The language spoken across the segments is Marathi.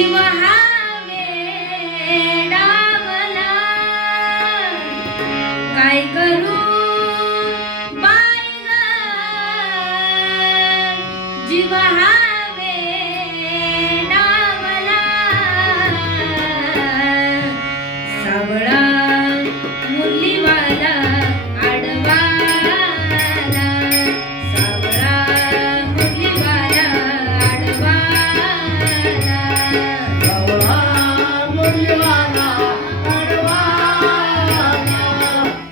जीव हा वेडावला, काय करू बाई ग, जीव हा वेडावला, सावळा मुरलीवाला आडवाला, सावळा मुरलीवाला आडवाला, सावळा मुरलीवाला आडवाला,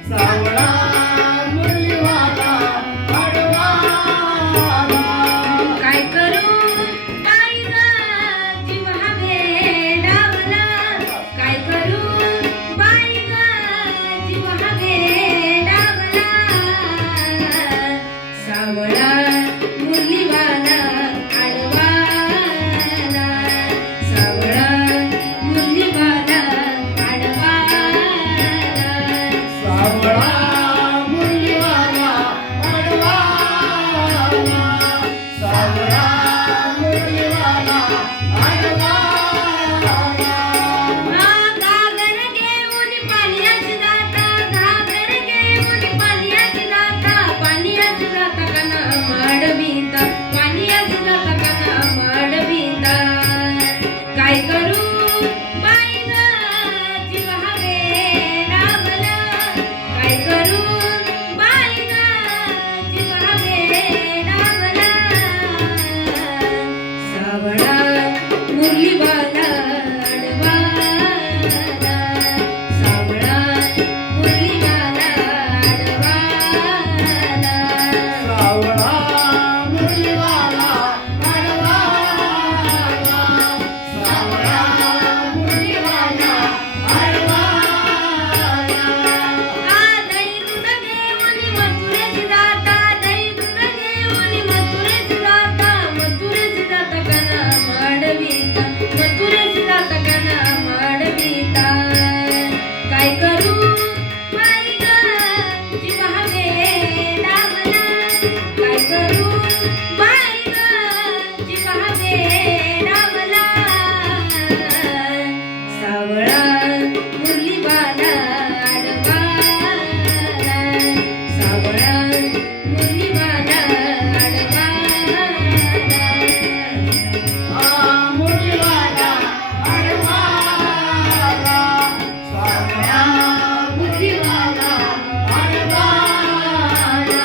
सावळा मुरलीवाला आडवाला, काय करू बाई ग, जीव हा वेडावला, काय करू बाई ग, जीव हा वेडावला, सावळा मुरलीवाला आडवाला, सावळा मुरलीवाला आडवाला, सावळा मुरलीवाला आडवाला, सावळा मुरलीवाला आडवाला, घागर घेऊन पाण्याची जाता, घागर घेऊन पाण्याची जाता, पाण्याची जाता काना माडवीता, पाण्याची जाता काना माडवीता, काय करू बाई ग, जीव हा वेडावला, काय करू बाई ग, जीव हा वेडावला, सावळा मुरलीवाला आडवाला, सावळा मुरलीवाला आडवाला, सावळा मुरलीवाला आडवाला, सावळा मुरलीवाला आडवाला, दही दूध घेऊन मथुरेची जाता, दही दूध घेऊन मथुरेची जाता, मथुरेची जाता काना माडवीता, मथुरेची जाता काना माडवीता, काय करू बाई ग, जीव हा वेडावला, काय करू बाई ग, जीव हा वेडावला, सावळा मुरलीवाला आडवाला, सावळा मुरलीवाला आडवाला, मुरलीवाला आडवाला, सावळा मुरलीवाला आडवाला,